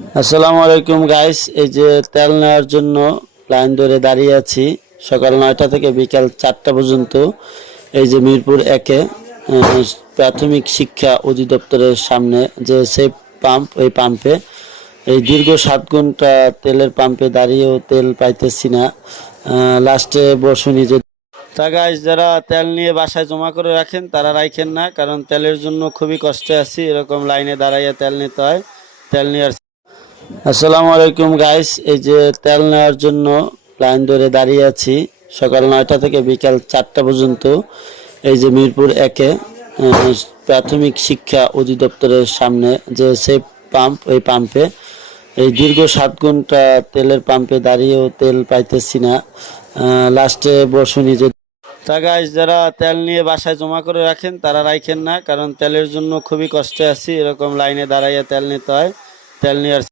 আসসালামু আলাইকুম গাইস, এই যে তেল নেওয়ার জন্য লাইন ধরে দাঁড়িয়ে আছি সকাল 9টা থেকে বিকাল 4টা পর্যন্ত। এই যে মিরপুর একে প্রাথমিক শিক্ষা অধিদপ্তরের সামনে যে সেফ পাম্প, এই পাম্পে এই দীর্ঘ 7 ঘন্টা তেলের পাম্পে দাঁড়িয়েও তেল পাইতেছি না। লাস্টে বসুনি যে তা গাইস, যারা তেল নিয়ে বাসায় জমা করে রাখেন তারা রাখেন না, কারণ তেলের জন্য খুবই কষ্টে আছি। এরকম লাইনে দাঁড়াইয়া তেল নিতে হয়। তেল নেওয়ার আসসালামু আলাইকুম গাইস, এই যে তেল নেওয়ার জন্য লাইন ধরে দাঁড়িয়ে আছি সকাল 9টা থেকে বিকাল 4টা পর্যন্ত। এই যে মিরপুর একে প্রাথমিক শিক্ষা অধিদপ্তরের সামনে যে সেফ পাম্প, এই পাম্পে এই দীর্ঘ 7 ঘন্টা তেলের পাম্পে দাঁড়িয়েও তেল পাইতেছি না। লাস্টে বসুনি যে তা গাইস, যারা তেল নিয়ে বাসায় জমা করে রাখেন তারা রাখেন না, কারণ তেলের জন্য খুবই কষ্টে আছি। এরকম লাইনে দাঁড়াইয়া তেল নিতে হয়। তেল নেওয়ার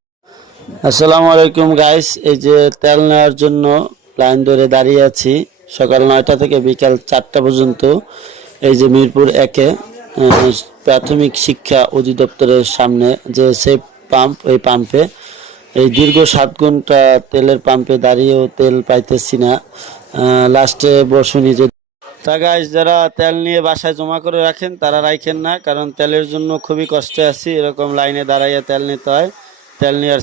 আসসালামু আলাইকুম গাইস, এই যে তেল নেওয়ার জন্য লাইন ধরে দাঁড়িয়ে আছি সকাল 9টা থেকে বিকাল 4টা পর্যন্ত। এই যে মিরপুর একে প্রাথমিক শিক্ষা অধিদপ্তরের সামনে যে সেফ পাম্প, এই পাম্পে এই দীর্ঘ 7 ঘন্টা তেলের পাম্পে দাঁড়িয়েও তেল পাইতেছি না। লাস্টে বসুনি যে তা গাইস, যারা তেল নিয়ে বাসায় জমা করে রাখেন তারা রাখেন না, কারণ তেলের জন্য খুবই কষ্টে আছি। এরকম লাইনে দাঁড়াইয়া তেল নিতে হয়। তেল নেওয়ার